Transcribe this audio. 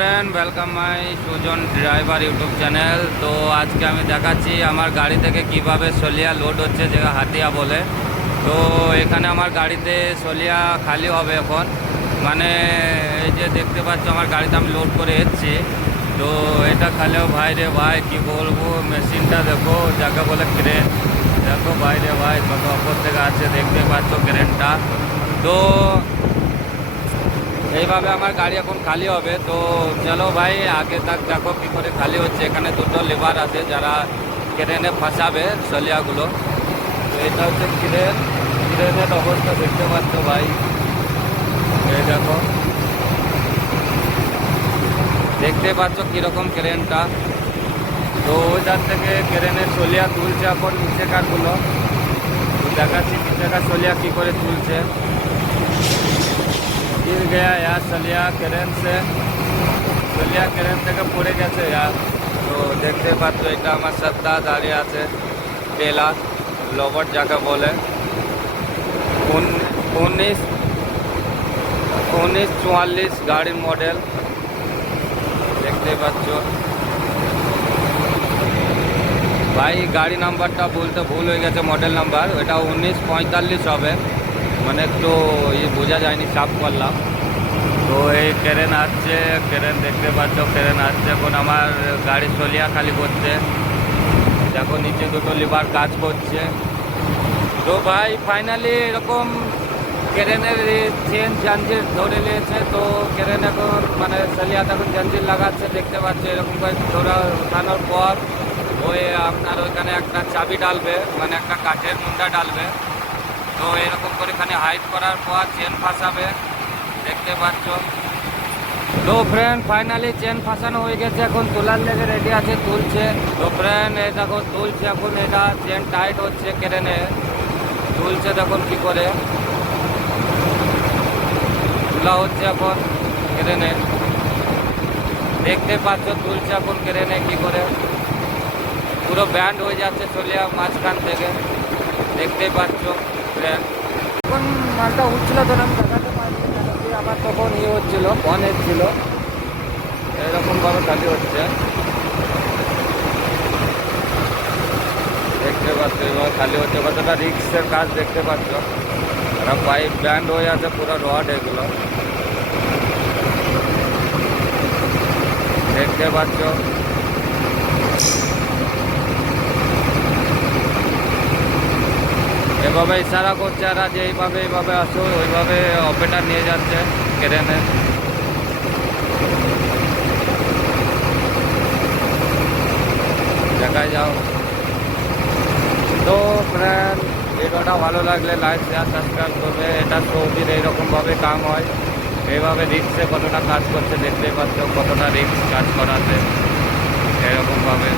Friend welcome my Sujan driver YouTube channel তো আজকে আমি দেখাচ্ছি আমার গাড়ি থেকে কীভাবে সলিয়া লোড হচ্ছে যেটা হাতিয়া বলে। তো এখানে আমার গাড়িতে সলিয়া খালি হবে এখন। মানে এই যে দেখতে পাচ্ছ আমার গাড়িতে আমি লোড করে এসেছি। তো এটা খালেও ভাই রে ভাই, কি বলব? মেশিনটা দেখো, যাকে বলে ক্রেন দেখো ভাই রে ভাই কত অপর থেকে আছে, দেখতে পাচ্ছ ক্রেনটা তো এইভাবে আমার গাড়ি এখন খালি হবে, তো চলো ভাই, আগে তাক দেখো কী করে খালি হচ্ছে। এখানে দুটো লেবার আছে যারা ক্রেনে ফাঁসাবে সলিয়াগুলো তো এটা হচ্ছে ক্রেন ক্রেনের অবস্থা দেখতে পাচ্ছ ভাই। এই দেখো। দেখতে পাচ্ছ কীরকম ক্রেনটা তো ওইটার থেকে ক্রেনের সলিয়া তুলছে এখন নিচেকারগুলো। তো দেখাচ্ছি নিচেকার সলিয়া কী করে তুলছে। गया यार सलिया क्रेन से সলিয়া ক্রেন থেকে পড়ে গেছে यार তো দেখতে পাচ্ছ এটা আমার সত্তা দাঁড়িয়ে আছে টেলা লবট যাকে বলে উন- উনিশ উনিশ চুয়াল্লিশ গাড়ির মডেল দেখতে পাচ্ছ ভাই গাড়ি নাম্বারটা বলতে ভুল হয়ে গেছে মডেল নাম্বার ওটা উনিশ পঁয়তাল্লিশ হবে মানে একটু ইয়ে বোঝা যায়নি সাফ করলাম তো এই ক্রেন আসছে ক্রেন দেখতে পাচ্ছ ক্রেন আসছে। এখন আমার গাড়ি সলিয়া খালি করছে। দেখো, নিচে দুটো লিভার কাজ করছে। তো ভাই ফাইনালি এরকম ক্রেনের চেন জাঞ্জির ধরে নিয়েছে। তো ক্রেন এখন মানে সলিয়া এখন জাঞ্জির লাগাচ্ছে, দেখতে পাচ্ছ, এরকম করে ধরা ওঠানোর পর ওই আপনার ওইখানে একটা চাবি ডালবে মানে একটা কাঠের মুন্ডা ডালবে তো এরকম করে এখানে হাইট করার পর চেন ফাঁসাবে। দেখতে পাচ্ছ। তো ফ্রেন্ড ফাইনালি চেন ফাঁসানো হয়ে গেছে এখন, তোলার লেগে রেডি আছে, তুলছে। তো ফ্রেন্ড এই দেখো, তুলছে এখন, এটা চেন টাইট হচ্ছে কেরেনে। তুলছে দেখুন কি করে। তোলা হচ্ছে এখন কেরেনে। দেখতে পাচ্ছ, তুলছে এখন কেরেনে কি করে। পুরো ব্যান্ড হয়ে যাচ্ছে চলিয়া মাঝখান থেকে। দেখতেই পাচ্ছ ফ্রেন্ড এখন মালটা উঠছিল তো আমি দেখাতে পারিনি কেন কি আমার তখন ইয়ে হচ্ছিল বন এসছিল এরকমভাবে কাজে হচ্ছে। দেখতে পাচ্ছ, এবার খালি হচ্ছে কতটা রিক্সের কাজ দেখতে পাচ্ছ। ওরা পাইপ ব্যান্ড হয়ে আছে, পুরো রড এগুলো। দেখতে পাচ্ছ এভাবে ইশারা করছে এরা যে এইভাবে এইভাবে আসো, ওইভাবে অপারেটার নিয়ে যাচ্ছে ক্রেনে দেখায় যাও। তো ফ্রেন্ড ভিডিওটা ভালো লাগলে লাইক শেয়ার সাবস্ক্রাইব করবে। এটা সৌদির এইরকমভাবে কাম হয়। এইভাবে রিক্সে কতটা কাজ করছে দেখতেই পাচ্ছ, কতটা রিক্স কাজ করাতে। এরকমভাবে।